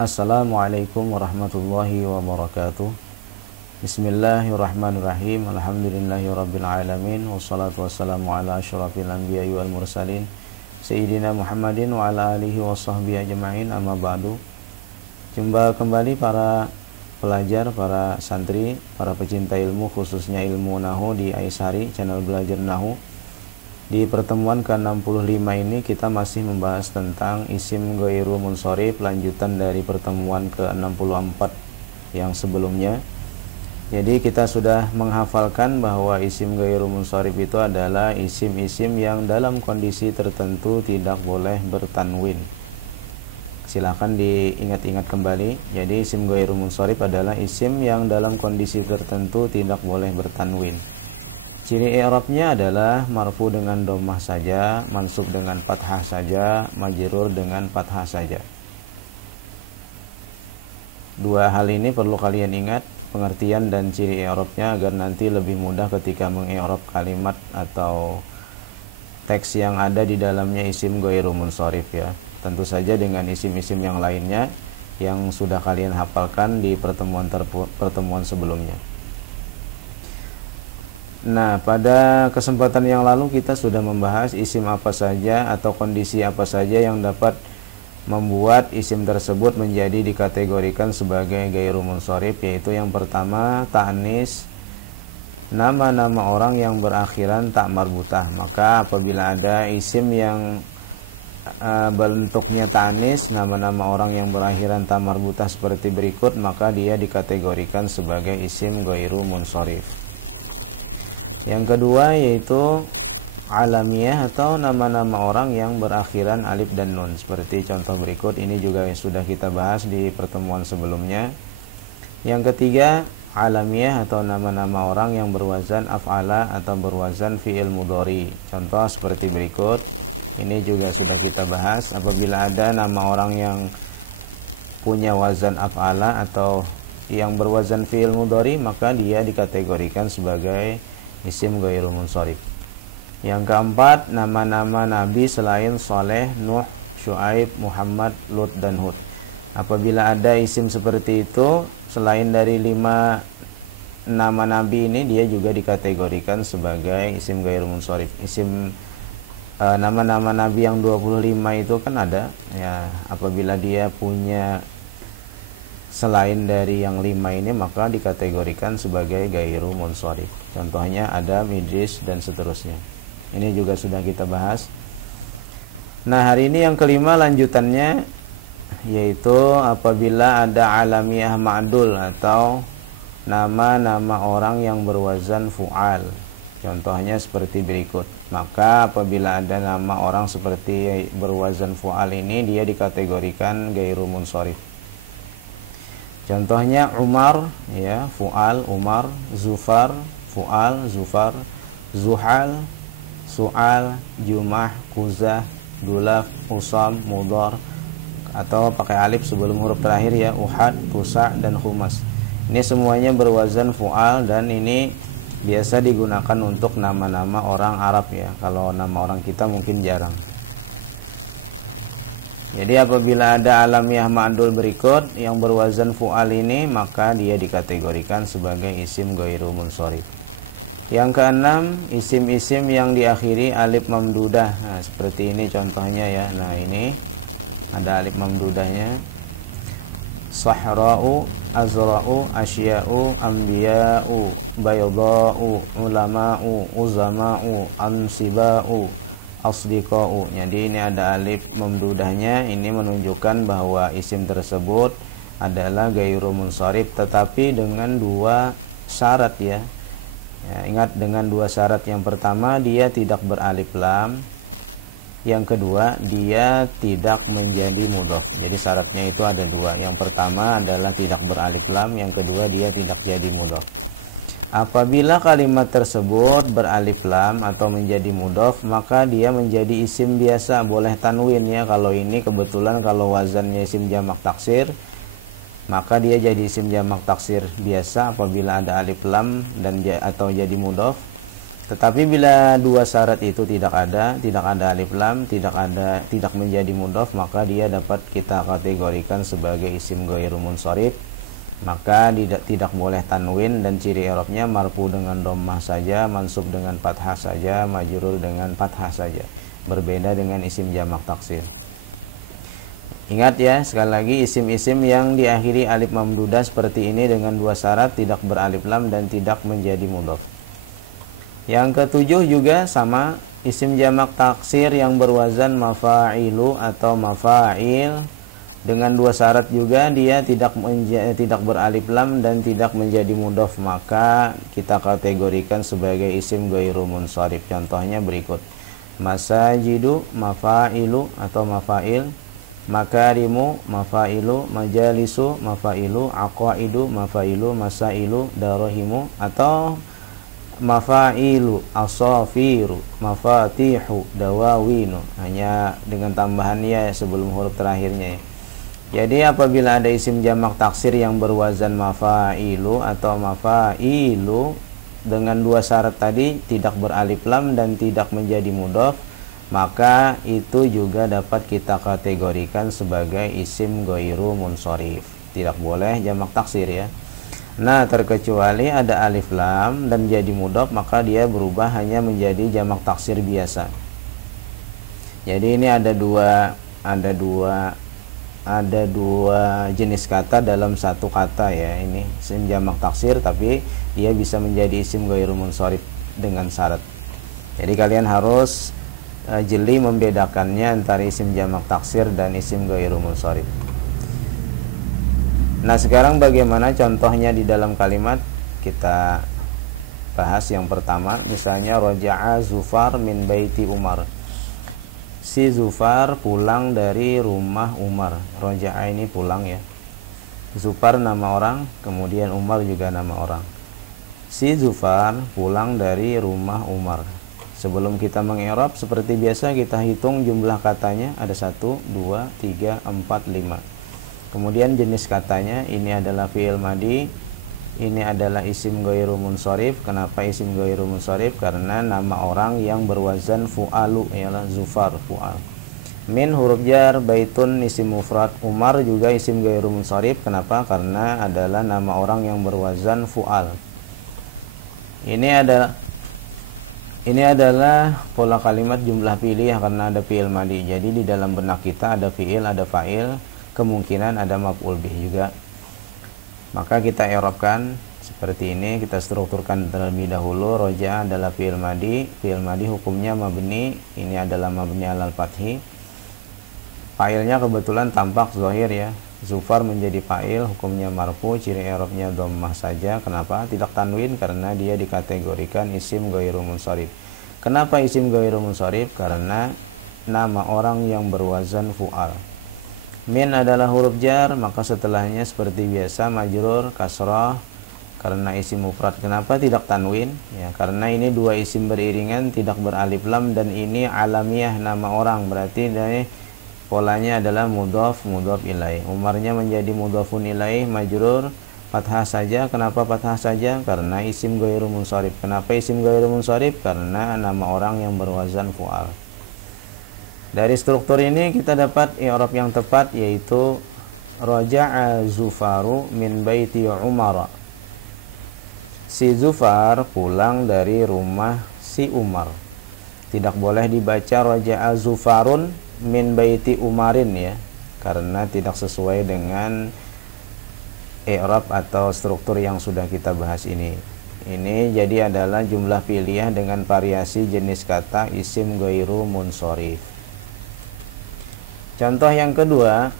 Assalamualaikum warahmatullahi wabarakatuh. Bismillahirrahmanirrahim. Alhamdulillahirabbil alamin wassalatu wassalamu ala asyrafil anbiya'i wal mursalin sayyidina Muhammadin wa ala alihi washabbihi ajma'in, amma ba'du. Jumpa kembali para pelajar, para santri, para pecinta ilmu, khususnya ilmu Nahwu di Aishari, channel belajar Nahwu. Di pertemuan ke-65 ini kita masih membahas tentang isim ghairu munsharif, lanjutan dari pertemuan ke-64 yang sebelumnya. Jadi kita sudah menghafalkan bahwa isim ghairu munsharif itu adalah isim-isim yang dalam kondisi tertentu tidak boleh bertanwin. Silahkan diingat-ingat kembali. Jadi isim ghairu munsharif adalah isim yang dalam kondisi tertentu tidak boleh bertanwin. Ciri i'rabnya adalah marfu dengan dhammah saja, mansub dengan fathah saja, majrur dengan fathah saja. Dua hal ini perlu kalian ingat, pengertian dan ciri i'rabnya, agar nanti lebih mudah ketika mengi'rab kalimat atau teks yang ada di dalamnya isim ghairu munsharif ya. Tentu saja dengan isim-isim yang lainnya yang sudah kalian hafalkan di pertemuan sebelumnya. Nah, pada kesempatan yang lalu kita sudah membahas isim apa saja atau kondisi apa saja yang dapat membuat isim tersebut menjadi dikategorikan sebagai ghairu munsharif, yaitu yang pertama ta'nis, nama-nama orang yang berakhiran tak marbutah. Maka apabila ada isim yang bentuknya ta'nis, nama-nama orang yang berakhiran tak marbutah seperti berikut, maka dia dikategorikan sebagai isim ghairu munsharif. Yang kedua yaitu alamiah atau nama-nama orang yang berakhiran alif dan nun, seperti contoh berikut. Ini juga sudah kita bahas di pertemuan sebelumnya. Yang ketiga alamiah atau nama-nama orang yang berwazan af'ala atau berwazan fi'il mudhari. Contoh seperti berikut. Ini juga sudah kita bahas. Apabila ada nama orang yang punya wazan af'ala atau yang berwazan fi'il mudhari, maka dia dikategorikan sebagai isim ghairu munsharif. Yang keempat, nama-nama nabi selain Saleh, Nuh, Syuaib, Muhammad, Lut, dan Hud. Apabila ada isim seperti itu selain dari 5 nama nabi ini, dia juga dikategorikan sebagai isim ghairu munsharif. Isim nama-nama nabi yang 25 itu kan ada ya, apabila dia punya selain dari yang 5 ini, maka dikategorikan sebagai ghairu munsharif. Contohnya Adam, Idris, dan seterusnya. Ini juga sudah kita bahas. Nah, hari ini yang kelima lanjutannya, yaitu apabila ada alamiah ma'dul atau nama-nama orang yang berwazan fu'al. Contohnya seperti berikut. Maka apabila ada nama orang seperti berwazan fu'al ini, dia dikategorikan ghairu munsharif. Contohnya Umar ya, fu'al Umar, Zufar, fu'al Zufar, Zuhal, Su'al, Jumah, Kuzah, Dulaf, Usam, Mudhar, atau pakai alif sebelum huruf terakhir ya, Uhad, Tusa, dan Khumas. Ini semuanya berwazan fu'al dan ini biasa digunakan untuk nama-nama orang Arab ya. Kalau nama orang kita mungkin jarang. Jadi apabila ada alamiah ma'dul berikut yang berwazan fu'al ini, maka dia dikategorikan sebagai isim ghairu munsharif. Yang keenam, isim-isim yang diakhiri alif mamdudah. Nah, seperti ini contohnya ya. Nah, ini ada alif mamdudahnya. Sahra'u, azra'u, asya'u, anbiya'u, bayda'u, ulama'u, uzama'u, ansiba'u, asdiqa'u. Jadi ini ada alif mamdudahnya. Ini menunjukkan bahwa isim tersebut adalah ghairu munsharif, tetapi dengan 2 syarat ya. Ingat, dengan 2 syarat. Yang pertama, dia tidak beralif lam. Yang kedua, dia tidak menjadi mudhof. Jadi syaratnya itu ada 2. Yang pertama adalah tidak beralif lam, yang kedua dia tidak jadi mudhof. Apabila kalimat tersebut beralif lam atau menjadi mudhof, maka dia menjadi isim biasa, boleh tanwin ya. Kalau ini kebetulan kalau wazannya isim jamak taksir, maka dia jadi isim jamak taksir biasa apabila ada alif lam dan atau jadi mudhof. Tetapi bila dua syarat itu tidak ada alif lam, tidak menjadi mudhof, maka dia dapat kita kategorikan sebagai isim ghairu munsharif. Maka tidak boleh tanwin, dan ciri i'rabnya marfu dengan dhammah saja, mansub dengan fathah saja, majrur dengan fathah saja. Berbeda dengan isim jamak taksir. Ingat ya, sekali lagi isim-isim yang diakhiri alif mamdudah seperti ini dengan dua syarat, tidak beralif lam dan tidak menjadi mudhof. Yang ketujuh juga sama, isim jamak taksir yang berwazan mafa'ilu atau mafa'il dengan dua syarat juga, dia tidak beralif lam dan tidak menjadi mudhof, maka kita kategorikan sebagai isim ghairu munsharif. Contohnya berikut: masajidu mafa'ilu atau mafa'il, makarimu mafa'ilu, majalisu mafa'ilu, aqaidu mafa'ilu, masailu darahimu, atau mafa'ilu, asafiru, mafatihu, dawawinu, hanya dengan tambahan ya sebelum huruf terakhirnya ya. Jadi apabila ada isim jamak taksir yang berwazan mafa'ilu atau mafa'ilu dengan dua syarat tadi, tidak beralif lam dan tidak menjadi mudhof, maka itu juga dapat kita kategorikan sebagai isim ghairu munsharif. Tidak boleh jamak taksir ya. Nah, terkecuali ada alif lam dan jadi mudhof, maka dia berubah hanya menjadi jamak taksir biasa. Jadi ini ada dua jenis kata dalam satu kata ya. Ini isim jamak taksir tapi dia bisa menjadi isim ghairu munsharif dengan syarat. Jadi kalian harus jeli membedakannya antara isim jamak taksir dan isim ghairu munsharif. Nah, sekarang bagaimana contohnya di dalam kalimat? Kita bahas yang pertama. Misalnya raja'a Zufar min baiti Umar. Si Zufar pulang dari rumah Umar. Raja'a ini pulang ya. Zufar nama orang, kemudian Umar juga nama orang. Si Zufar pulang dari rumah Umar. Sebelum kita mengi'rab, seperti biasa kita hitung jumlah katanya. Ada 1, 2, 3, 4, 5. Kemudian jenis katanya, ini adalah fi'il madi, ini adalah isim ghairu munsharif. Kenapa isim ghairu munsharif? Karena nama orang yang berwazan fu'alu, ialah Zufar, fu'al. Min huruf jar, baitun isim mufrad, Umar juga isim ghairu munsharif. Kenapa? Karena adalah nama orang yang berwazan fu'al. Ini adalah pola kalimat jumlah pilih karena ada fi'il madi. Jadi di dalam benak kita ada fi'il, ada fa'il, kemungkinan ada maf'ul bih juga. Maka kita i'rabkan seperti ini, kita strukturkan terlebih dahulu. Roja adalah fi'il madi hukumnya mabni, ini adalah mabni alal fathi. Fa'ilnya kebetulan tampak zahir ya. Zufar menjadi fa'il, hukumnya marfu, ciri i'rabnya dhammah saja. Kenapa? Tidak tanwin, karena dia dikategorikan isim ghairu munsharif. Kenapa isim ghairu munsharif? Karena nama orang yang berwazan fu'al. Min adalah huruf jar, maka setelahnya seperti biasa majrur kasrah karena isim mufrad. Kenapa tidak tanwin? Ya, karena ini dua isim beriringan, tidak beralif lam, dan ini alamiah nama orang, berarti dari polanya adalah mudhof ilaih. Umarnya menjadi mudhofun ilaih, majrur fathah saja. Kenapa fathah saja? Karena isim ghairu munsharif. Kenapa isim ghairu munsharif? Karena nama orang yang berwazan fu'al. Dari struktur ini kita dapat i'rab yang tepat, yaitu raja'a Zufaru min baiti Umar. Si Zufar pulang dari rumah si Umar. Tidak boleh dibaca raja'a Zufarun min baiti Umarin ya, karena tidak sesuai dengan i'rab atau struktur yang sudah kita bahas ini. Ini jadi adalah jumlah pilihan dengan variasi jenis kata isim ghairu munsharif. Contoh yang kedua,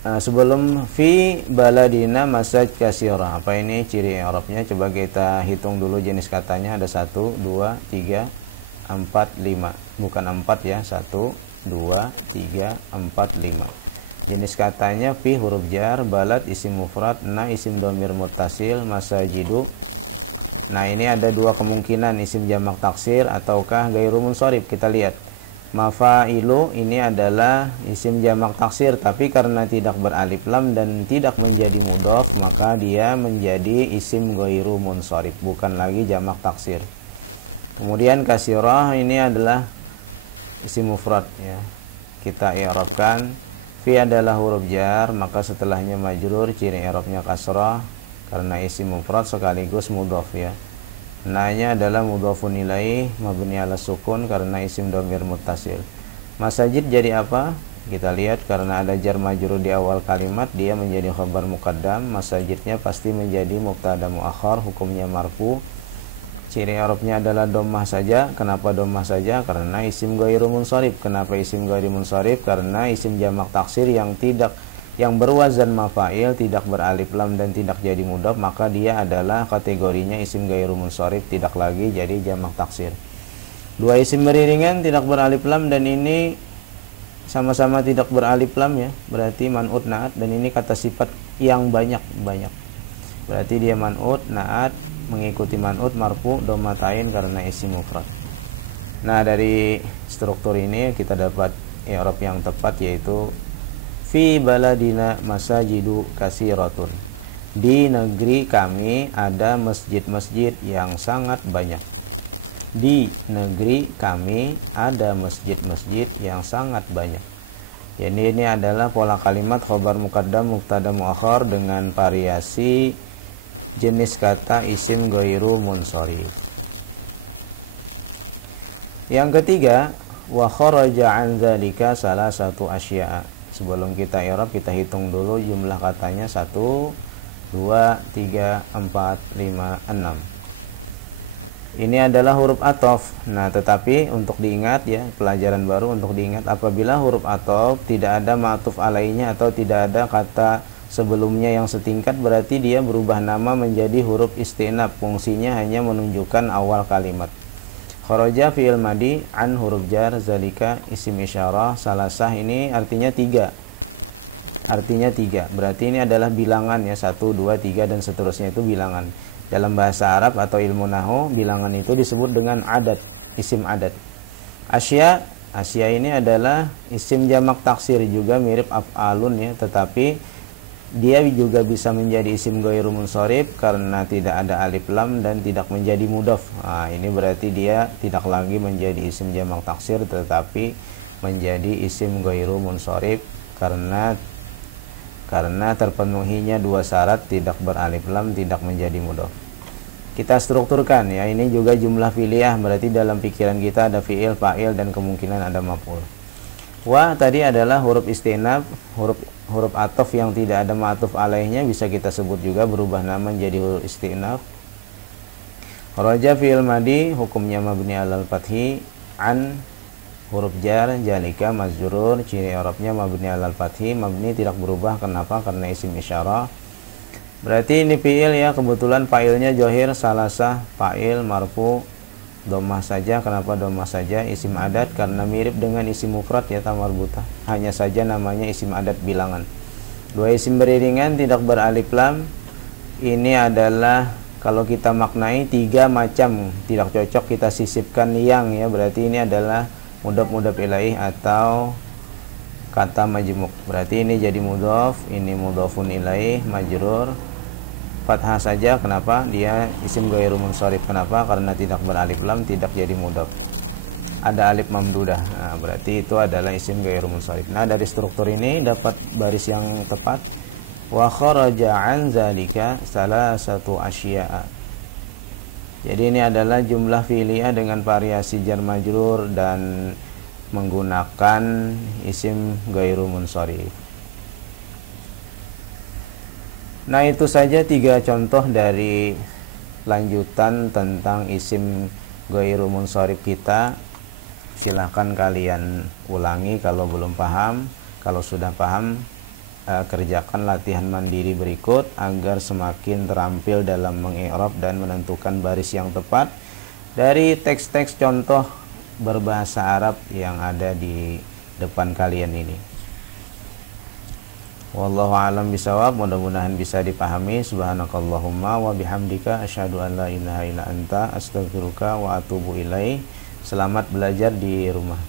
sebelum fi baladina masaj katsira. Apa ini ciri i'rabnya? Coba kita hitung dulu jenis katanya. Ada 1, 2, 3, 4, 5. Bukan 4 ya, 1, 2, 3, 4, 5. Jenis katanya fi huruf jar, balad isim mufrad, na isim dhamir muttasil, masajidu. Nah, ini ada dua kemungkinan, isim jamak taksir ataukah ghairu munsharif. Kita lihat. Mafailu ini adalah isim jamak taksir, tapi karena tidak beralif lam dan tidak menjadi mudhof, maka dia menjadi isim ghairu munsharif, bukan lagi jamak taksir. Kemudian kasirah ini adalah isim mufrad ya. Kita i'rabkan, fi adalah huruf jar, maka setelahnya majrur, ciri i'rabnya kasrah karena isim mufrad sekaligus mudhof ya. Nanya adalah mudhofun ilaih mabni ala sukun karena isim dhamir muttasil. Masajid jadi apa? Kita lihat karena ada jar majrur di awal kalimat, dia menjadi khabar muqaddam. Masajidnya pasti menjadi mubtada muakhar, hukumnya marfu. Ciri i'rabnya adalah dhammah saja. Kenapa dhammah saja? Karena isim ghairu munsharif. Kenapa isim ghairu munsharif? Karena isim jamak taksir yang berwazan mafail, tidak beralif lam dan tidak jadi mudhof, maka dia adalah kategorinya isim ghairu munsharif, tidak lagi jadi jamak taksir. Dua isim beriringan tidak beralif lam dan ini sama-sama tidak beralif lam ya, berarti man'ut na'at, dan ini kata sifat yang banyak. Berarti dia man'ut na'at mengikuti man'ut marfu dhammatain karena isim mufrad. Nah, dari struktur ini kita dapat i'rab yang tepat, yaitu fi baladina masajidu kasiratun. Di negeri kami ada masjid-masjid yang sangat banyak. Di negeri kami ada masjid-masjid yang sangat banyak. Jadi ini adalah pola kalimat khabar muqaddam mubtada muakhar dengan variasi jenis kata isim ghairu munsharif. Yang ketiga, wa kharaja an dzalika salah satu asya'a. Sebelum kita i'rab, kita hitung dulu jumlah katanya. 1, 2, 3, 4, 5, 6. Ini adalah huruf athof. Nah, tetapi untuk diingat ya, pelajaran baru untuk diingat, apabila huruf athof tidak ada ma'tuf alainya atau tidak ada kata sebelumnya yang setingkat, berarti dia berubah nama menjadi huruf istinaf. Fungsinya hanya menunjukkan awal kalimat. Kharaja fi'il madi, an huruf jar, zalika isim isyarah, salasah ini artinya 3. Artinya 3. Berarti ini adalah bilangan ya, 1, 2, 3 dan seterusnya itu bilangan. Dalam bahasa Arab atau ilmu nahwu, bilangan itu disebut dengan adat, isim adat. Asya ini adalah isim jamak taksir, juga mirip af'alun ya, tetapi dia juga bisa menjadi isim ghairu munsharif karena tidak ada alif lam dan tidak menjadi mudhof. Nah, ini berarti dia tidak lagi menjadi isim jamak taksir tetapi menjadi isim ghairu munsharif karena terpenuhinya dua syarat, tidak beralif lam, tidak menjadi mudhof. Kita strukturkan ya, ini juga jumlah fi'liyah, berarti dalam pikiran kita ada fi'il, fa'il dan kemungkinan ada maf'ul. Wa tadi adalah huruf istinaf, huruf athof yang tidak ada ma'tuf alaihnya, bisa kita sebut juga berubah nama menjadi huruf istinaf. Kharaja fi'il madi, hukumnya mabni alal fathi, an huruf jar, jalika majrur, ciri i'rabnya mabni alal fathi, mabni tidak berubah. Kenapa? Karena isim isyarah. Berarti ini fi'il ya, kebetulan fa'ilnya johir, salasah, fa'il marfu dhammah saja. Kenapa dhammah saja? Isim adat karena mirip dengan isim mufrad ya, tamarbutah. Hanya saja namanya isim adat bilangan. Dua isim beriringan tidak beralif lam. Ini adalah kalau kita maknai 3 macam, tidak cocok kita sisipkan yang ya, berarti ini adalah mudhof ilaih atau kata majmuk. Berarti ini jadi mudhof, ini mudhofun ilaih, majrur, fathah saja. Kenapa? Dia isim ghairu munsharif. Kenapa? Karena tidak beralif lam, tidak jadi mudhof. Ada alif mamdudah. Nah, berarti itu adalah isim ghairu munsharif. Nah, dari struktur ini dapat baris yang tepat. Wa kharaja an zalika salasatu asya'a. Jadi ini adalah jumlah fi'liyah dengan variasi jar majrur dan menggunakan isim ghairu munsharif. Nah, itu saja 3 contoh dari lanjutan tentang isim ghairu munsharif kita. Silahkan kalian ulangi kalau belum paham. Kalau sudah paham, kerjakan latihan mandiri berikut agar semakin terampil dalam mengi'rab dan menentukan baris yang tepat dari teks-teks contoh berbahasa Arab yang ada di depan kalian ini. Wallahu a'lam bishawab. Mudah-mudahan bisa dipahami. Subhanakallahumma wa bihamdika asyhadu an la ilaha illa anta astaghfiruka wa atubu ilaih. Selamat belajar di rumah.